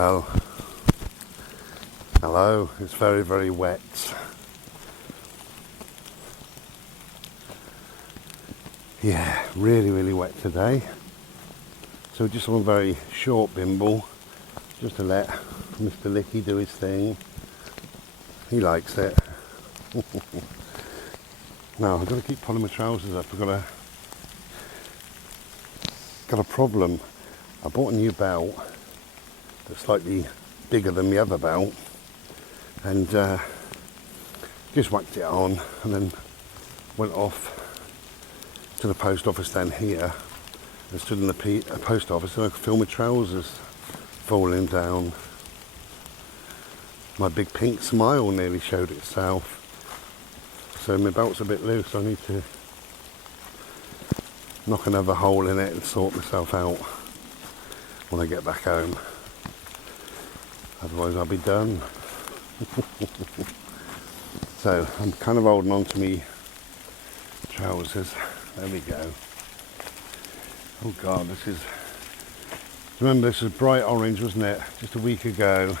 Well, hello, it's very, very wet. Yeah, really, really wet today. So just on a very short bimble, just to let Mr. Licky do his thing. He likes it. Now, I've got to keep pulling my trousers up. I've got a problem. I bought a new belt that's slightly bigger than the other belt, and just whacked it on and then went off to the post office down here and stood in the post office, and I could feel my trousers falling down. My big pink smile nearly showed itself. So my belt's a bit loose. I need to knock another hole in it and sort myself out when I get back home. Otherwise I'll be done. So I'm kind of holding on to me trousers. There we go. Oh God, remember this was bright orange, wasn't it? Just a week ago.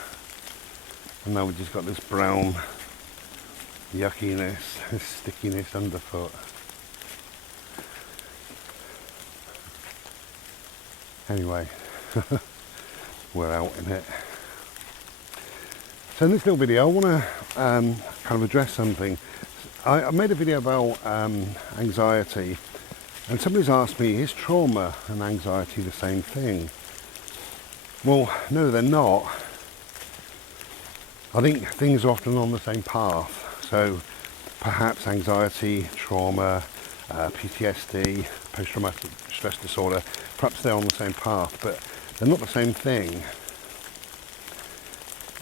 And now we've just got this brown yuckiness, this stickiness underfoot. Anyway, we're out in it. So in this little video I want to kind of address something. I made a video about anxiety, and somebody's asked me, is trauma and anxiety the same thing? Well, no, they're not. I think things are often on the same path. So perhaps anxiety, trauma, PTSD, post-traumatic stress disorder, perhaps they're on the same path, but they're not the same thing.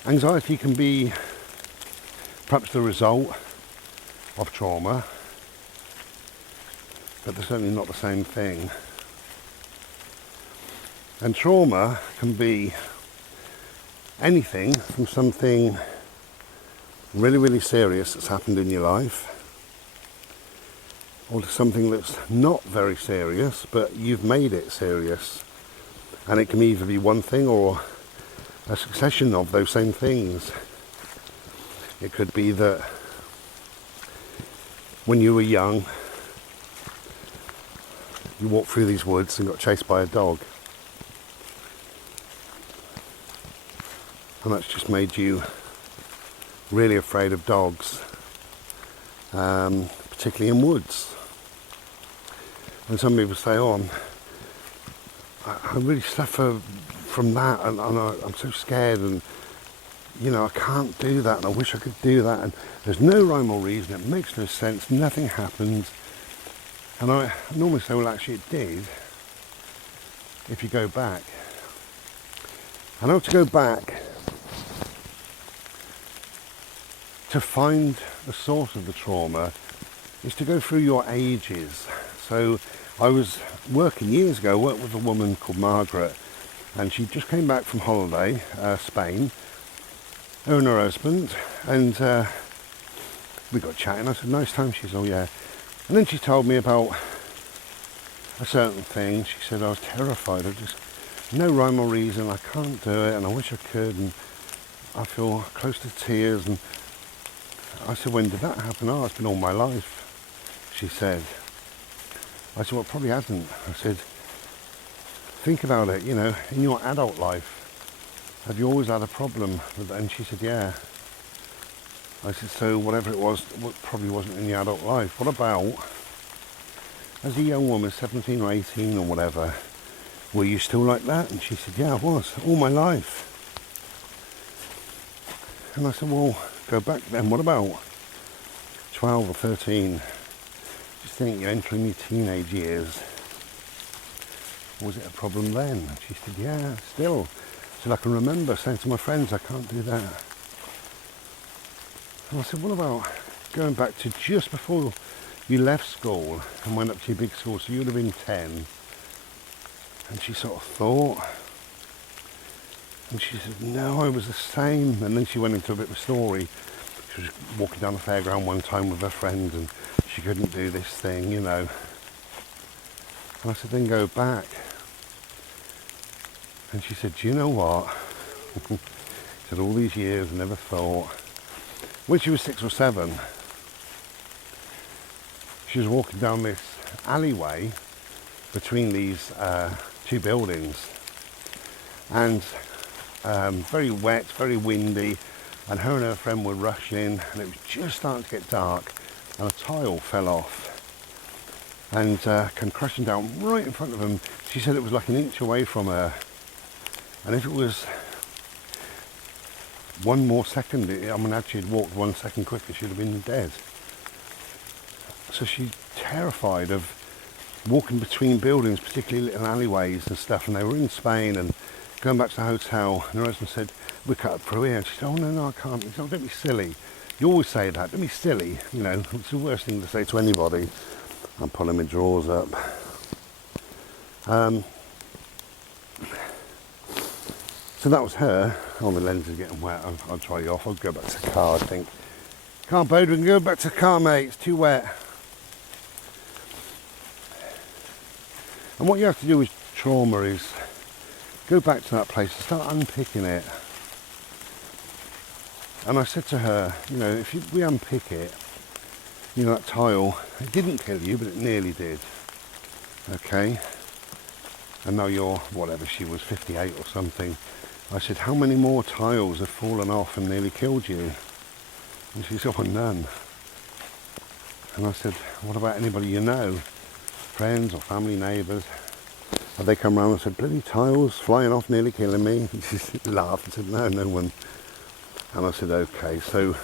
Anxiety can be perhaps the result of trauma, but they're certainly not the same thing. And trauma can be anything from something really, really serious that's happened in your life, or to something that's not very serious, but you've made it serious. And it can either be one thing or a succession of those same things. It could be that when you were young, you walked through these woods and got chased by a dog. And that's just made you really afraid of dogs, particularly in woods. And some people say, oh, I really suffer from that, and I'm so scared, and I can't do that, and I wish I could do that, and there's no rhyme or reason, it makes no sense, nothing happens. And I normally say, well, actually it did, if you go back. I know to go back to find the source of the trauma is to go through your ages. So I was working years ago, worked with a woman called Margaret, and she just came back from holiday, Spain, her and her husband, and we got chatting. I said, nice time? She said, oh yeah. And then she told me about a certain thing. She said, I was terrified. I just, no rhyme or reason, I can't do it, and I wish I could, and I feel close to tears. And I said, when did that happen? Oh, it's been all my life, she said. I said, well, it probably hasn't. I said, think about it, in your adult life, have you always had a problem with that? And she said, yeah. I said, so whatever it was, probably wasn't in your adult life. What about, as a young woman, 17 or 18 or whatever, were you still like that? And she said, yeah, I was, all my life. And I said, well, go back then, what about 12 or 13? Just think you're entering your teenage years. Was it a problem then? And she said, yeah, still. So I can remember saying to my friends, I can't do that. And I said, what about going back to just before you left school and went up to your big school, so you would have been 10. And she sort of thought, and she said, no, I was the same. And then she went into a bit of a story. She was walking down the fairground one time with her friend, and she couldn't do this thing, And I said, then go back. And she said, do you know what? Said all these years, I never thought. When she was 6 or 7, she was walking down this alleyway between these 2 buildings, and very wet, very windy, and her friend were rushing, and it was just starting to get dark, and a tile fell off and came crashing down right in front of them. She said it was like an inch away from her, and if it was one more second, had she walked 1 second quicker, she'd have been dead. So she's terrified of walking between buildings, particularly little alleyways and stuff. And they were in Spain and going back to the hotel, and her husband said, "We cut through here." And she said, "Oh no, I can't." He said, "Oh, don't be silly. You always say that. Don't be silly. You know, it's the worst thing to say to anybody." I'm pulling my drawers up. So that was her. Oh, my lens is getting wet. I'll try you off. I'll go back to the car, I think. Can't boat, we can go back to the car, mate. It's too wet. And what you have to do with trauma is go back to that place and start unpicking it. And I said to her, you know, if we unpick it, you know, that tile, it didn't kill you, but it nearly did. Okay? And now you're, whatever, she was 58 or something. I said, how many more tiles have fallen off and nearly killed you? And she said, oh, none. And I said, what about anybody you know? Friends or family, neighbours? And they come round and said, bloody tiles flying off, nearly killing me. And she laughed and said, no, no one. And I said, okay, so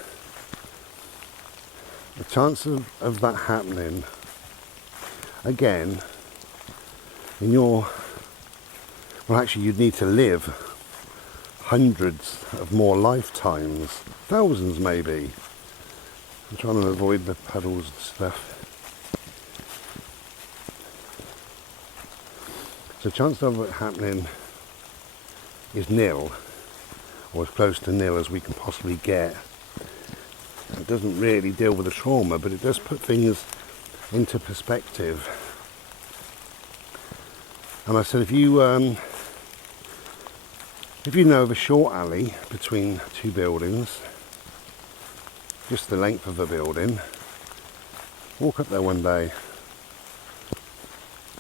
the chance of that happening, again, in your, well actually you'd need to live hundreds of more lifetimes, thousands maybe. I'm trying to avoid the puddles and stuff. So the chance of it happening is nil, or as close to nil as we can possibly get. It doesn't really deal with the trauma, but it does put things into perspective. And I said, if you know of a short alley between 2 buildings, just the length of a building, walk up there one day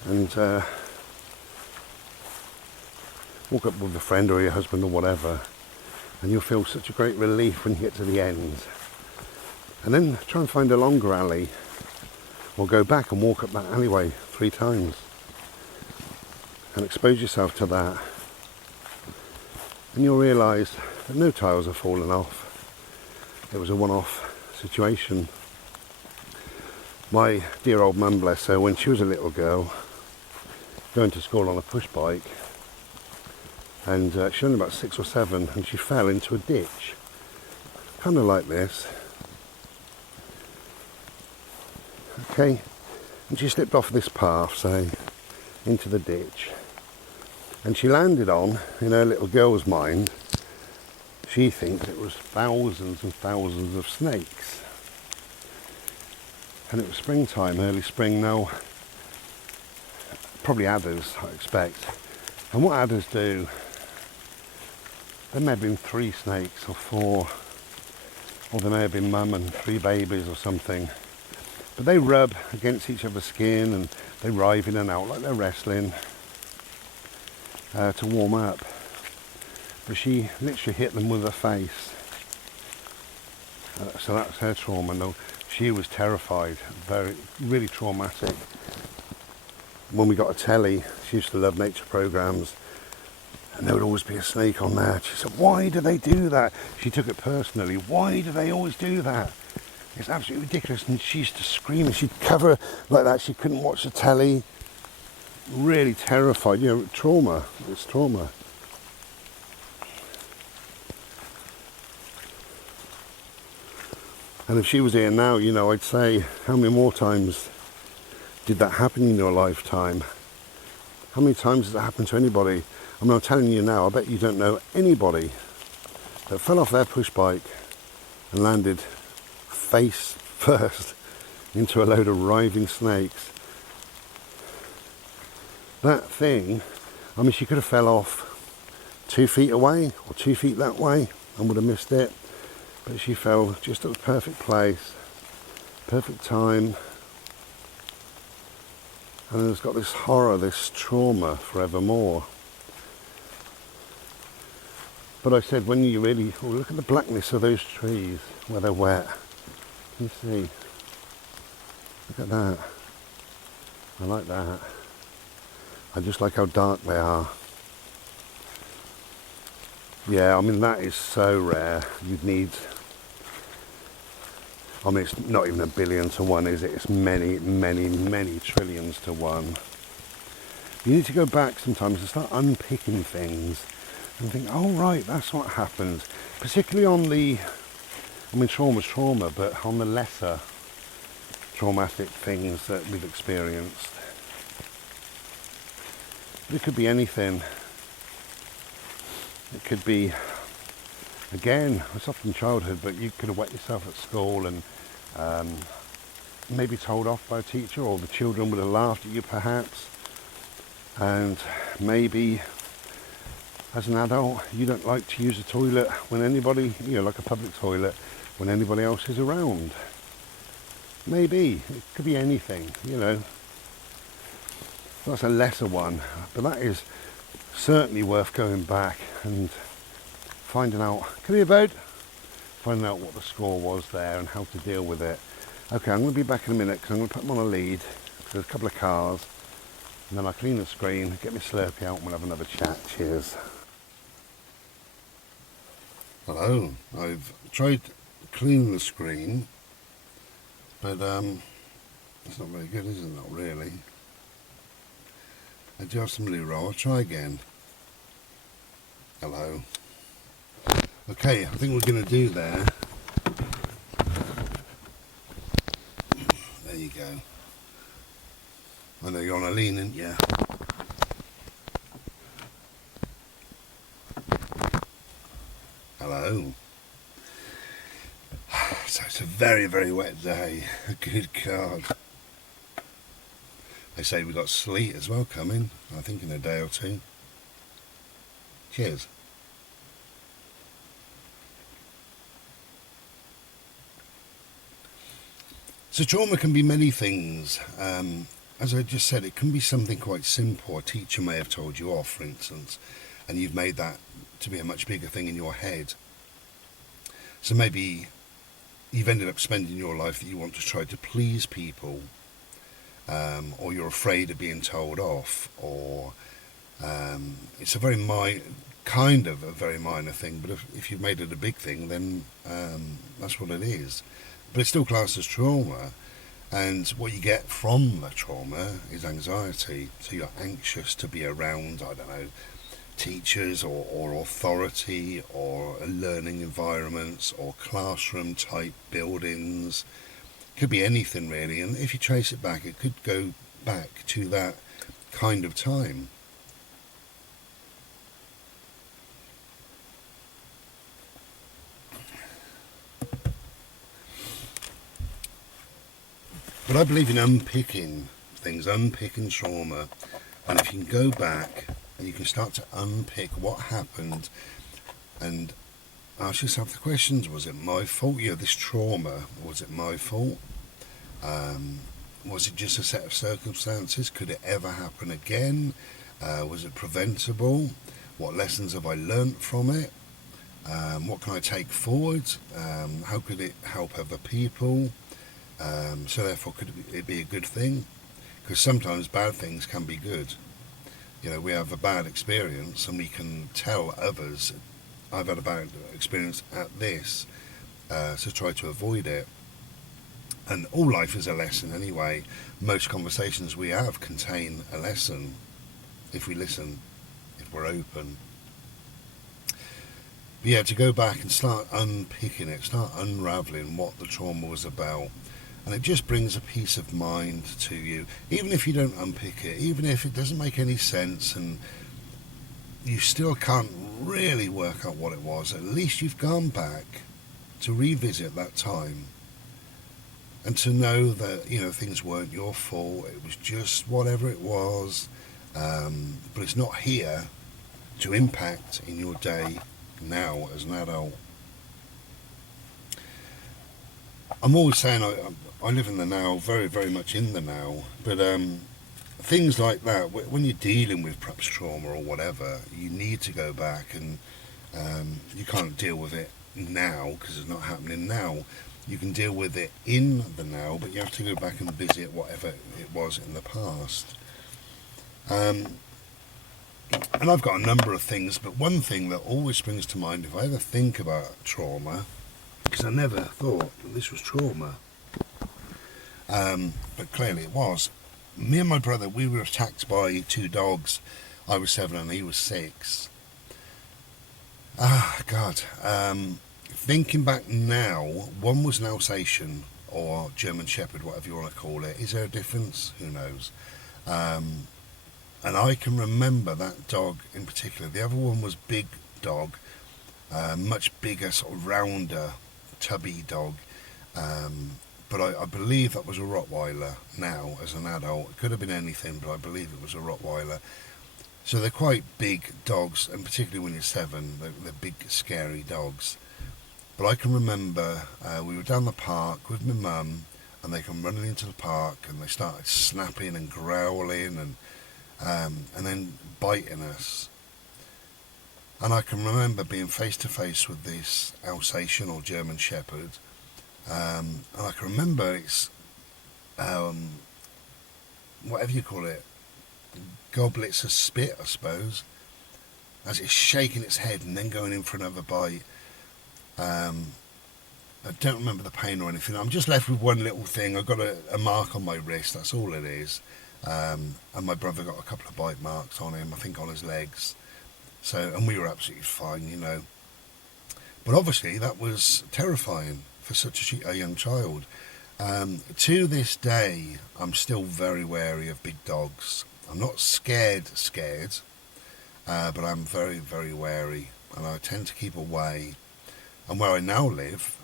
and walk up with a friend or your husband or whatever, and you'll feel such a great relief when you get to the end. And then try and find a longer alley, or go back and walk up that alleyway 3 times and expose yourself to that, and you'll realise that no tiles have fallen off. It was a one-off situation. My dear old mum, bless her, when she was a little girl, going to school on a push bike, and she was only about 6 or 7, and she fell into a ditch, kind of like this. Okay, and she slipped off this path, say, into the ditch, and she landed on, in her little girl's mind, she thinks it was thousands and thousands of snakes. And it was springtime, early spring now, probably adders, I expect. And what adders do, there may have been 3 snakes or 4, or there may have been mum and 3 babies or something. But they rub against each other's skin and they writhe in and out like they're wrestling to warm up. But she literally hit them with her face. So that's her trauma. No, she was terrified, really traumatic. When we got a telly, she used to love nature programs, and there would always be a snake on there. She said, why do they do that? She took it personally. Why do they always do that? It's absolutely ridiculous. And she used to scream, and she'd cover like that. She couldn't watch the telly. Really terrified. You know, trauma. It's trauma. And if she was here now, you know, I'd say, how many more times did that happen in your lifetime? How many times has it happened to anybody? I mean, I'm telling you now, I bet you don't know anybody that fell off their push bike and landed face first into a load of writhing snakes. That thing, I mean, she could have fell off 2 feet away or 2 feet that way and would have missed it. But she fell just at the perfect place, perfect time. And has got this horror, this trauma forevermore. But I said, when you really, oh, look at the blackness of those trees where they're wet. Can you see? Look at that. I like that. I just like how dark they are. Yeah, I mean, that is so rare. You'd need, I mean, it's not even 1 billion to 1, is it? It's many, many, many trillions to 1. You need to go back sometimes and start unpicking things and think, oh, right, that's what happens. Particularly on the, I mean, trauma's trauma, but on the lesser traumatic things that we've experienced. It could be anything. It could be, again, it's often childhood, but you could have wet yourself at school and maybe told off by a teacher, or the children would have laughed at you perhaps. And maybe as an adult you don't like to use a toilet when anybody, you know, like a public toilet, when anybody else is around. Maybe. It could be anything, you know. That's a lesser one, but that is certainly worth going back and finding out, come here bird, finding out what the score was there and how to deal with it. Okay, I'm going to be back in a minute because I'm going to put them on a lead. There's a couple of cars, and then I'll clean the screen, get my Slurpee out, and we'll have another chat. Cheers. Hello, I've tried cleaning the screen, but it's not very good, is it? Not really. I do have some loo roll. I'll try again. Hello. Okay, I think we're going to do there. There you go. I know you're on a lean, aren't you? Hello. So it's a very, very wet day. Good God. They say we've got sleet as well coming, I think in a day or two. Cheers. So trauma can be many things. As I just said, it can be something quite simple. A teacher may have told you off, for instance, and you've made that to be a much bigger thing in your head. So maybe you've ended up spending your life that you want to try to please people, or you're afraid of being told off, or it's a very kind of a very minor thing, but if you've made it a big thing, then that's what it is. But it's still classed as trauma, and what you get from the trauma is anxiety. So you're anxious to be around, I don't know, teachers or authority or learning environments or classroom type buildings. Could be anything really, and if you trace it back, it could go back to that kind of time. But I believe in unpicking things, unpicking trauma, and if you can go back and you can start to unpick what happened and ask yourself the questions: was it my fault? You know, this trauma, was it my fault? Was it just a set of circumstances? Could it ever happen again? Was it preventable? What lessons have I learnt from it? What can I take forward? How could it help other people? So therefore, could it be a good thing? Because sometimes bad things can be good. You know, we have a bad experience and we can tell others, I've had a bad experience at this, so try to avoid it. And all life is a lesson anyway. Most conversations we have contain a lesson if we listen, if we're open. But yeah, to go back and start unpicking it, start unravelling what the trauma was about. And it just brings a peace of mind to you, even if you don't unpick it, even if it doesn't make any sense and you still can't really work out what it was. At least you've gone back to revisit that time and to know that, you know, things weren't your fault, it was just whatever it was, but it's not here to impact in your day now as an adult. I'm always saying I live in the now, very, very much in the now, but things like that, when you're dealing with perhaps trauma or whatever, you need to go back and you can't deal with it now because it's not happening now. You can deal with it in the now, but you have to go back and visit whatever it was in the past. And I've got a number of things, but one thing that always springs to mind if I ever think about trauma, because I never thought that this was trauma, but clearly it was. Me and my brother, we were attacked by 2 dogs. I was 7 and he was 6. Ah, God. Thinking back now, one was an Alsatian or German Shepherd, whatever you want to call it. Is there a difference? Who knows? And I can remember that dog in particular. The other one was big dog, much bigger, sort of rounder, tubby dog. But I believe that was a Rottweiler now as an adult. It could have been anything, but I believe it was a Rottweiler. So they're quite big dogs, and particularly when you're 7, they're big, scary dogs. But I can remember we were down the park with my mum, and they come running into the park, and they started snapping and growling and then biting us. And I can remember being face to face with this Alsatian or German Shepherd. And I can remember it's, whatever you call it, goblets of spit, I suppose, as it's shaking its head and then going in for another bite. I don't remember the pain or anything. I'm just left with one little thing. I've got a mark on my wrist, that's all it is. And my brother got a couple of bite marks on him, I think on his legs. So, and we were absolutely fine, you know. But obviously that was terrifying for such a young child. To this day, I'm still very wary of big dogs. I'm not scared, but I'm very, very wary, and I tend to keep away. And where I now live,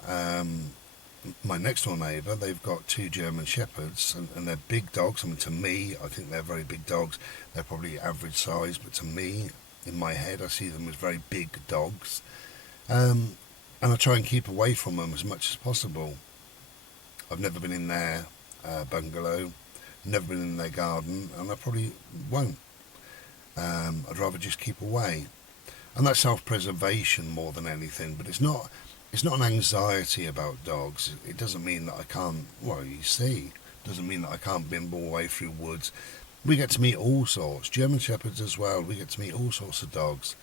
my next door neighbour, they've got 2 German Shepherds, and they're big dogs. I mean, to me, I think they're very big dogs. They're probably average size, but to me, in my head, I see them as very big dogs. And I try and keep away from them as much as possible. I've never been in their bungalow, never been in their garden, and I probably won't. I'd rather just keep away. And that's self-preservation more than anything, but it's not an anxiety about dogs. It doesn't mean that I can't, well, you see, it doesn't mean that I can't bimble away through woods. We get to meet all sorts, German Shepherds as well, we get to meet all sorts of dogs.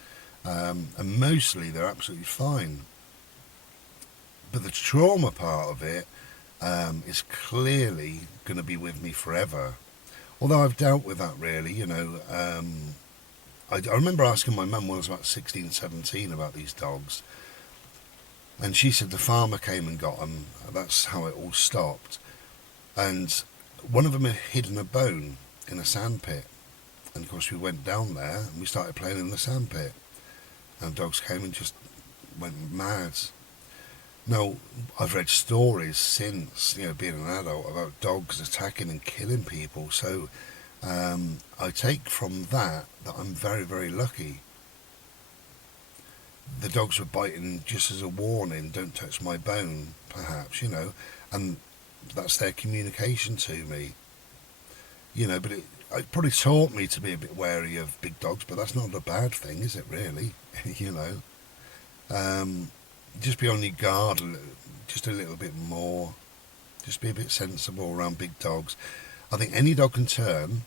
And mostly they're absolutely fine. But the trauma part of it is clearly going to be with me forever. Although I've dealt with that, really, you know. I remember asking my mum when I was about 16, 17 about these dogs. And she said the farmer came and got them. That's how it all stopped. And one of them had hidden a bone in a sandpit. And of course we went down there and we started playing in the sandpit. And dogs came and just went mad. Now, I've read stories since, you know, being an adult about dogs attacking and killing people. So I take from that I'm very, very lucky. The dogs were biting just as a warning, don't touch my bone, perhaps, you know, and that's their communication to me. You know, but it probably taught me to be a bit wary of big dogs, but that's not a bad thing, is it, really? You know. Just be on your guard just a little bit more. Just be a bit sensible around big dogs. I think any dog can turn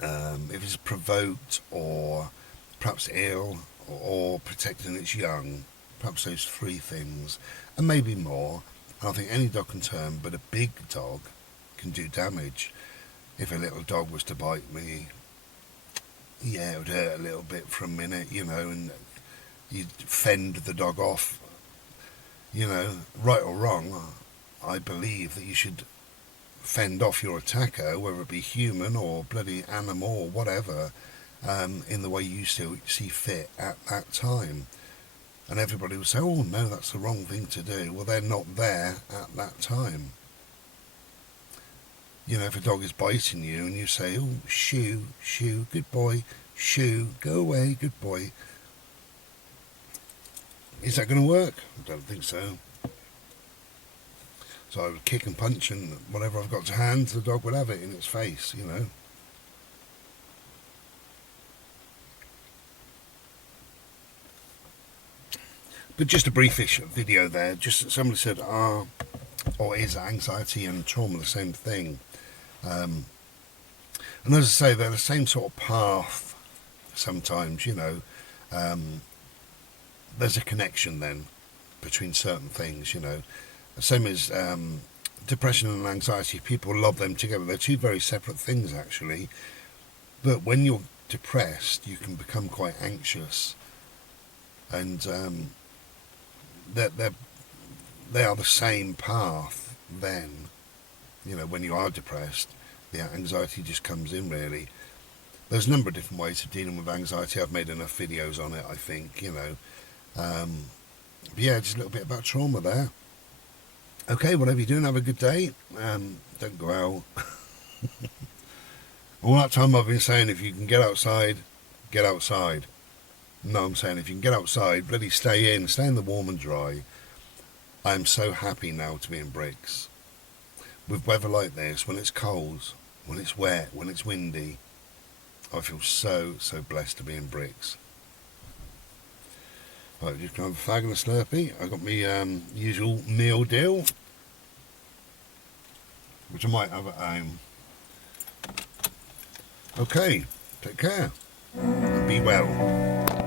if it's provoked or perhaps ill or protecting its young. Perhaps those 3 things, and maybe more. And I think any dog can turn, but a big dog can do damage. If a little dog was to bite me, yeah, it would hurt a little bit for a minute, you know, and you'd fend the dog off. You know, right or wrong, I believe that you should fend off your attacker, whether it be human or bloody animal or whatever, in the way you see fit at that time. And everybody will say, oh no, that's the wrong thing to do. Well, they're not there at that time. You know, if a dog is biting you and you say, oh, shoo, shoo, good boy, Shoo, go away, good boy. Is that going to work? I don't think so. So I would kick and punch, and whatever I've got to hand, the dog would have it in its face, you know. But just a briefish video there. Just somebody said, or is anxiety and trauma the same thing? And as I say, they're the same sort of path sometimes, you know. There's a connection then between certain things, you know. Same as depression and anxiety. People love them together. They're two very separate things, actually. But when you're depressed, you can become quite anxious. And they are the same path then. You know, when you are depressed, the anxiety just comes in, really. There's a number of different ways of dealing with anxiety. I've made enough videos on it, I think, you know. But yeah, just a little bit about trauma there. Okay, whatever you're doing, have a good day. Don't go out. All that time I've been saying, if you can get outside, get outside. No, I'm saying if you can get outside, bloody stay in the warm and dry. I'm so happy now to be in bricks. With weather like this, when it's cold, when it's wet, when it's windy, I feel so blessed to be in bricks. Right, just gonna have a fag and a Slurpee. I got my usual meal deal, which I might have at home. Okay, take care and be well.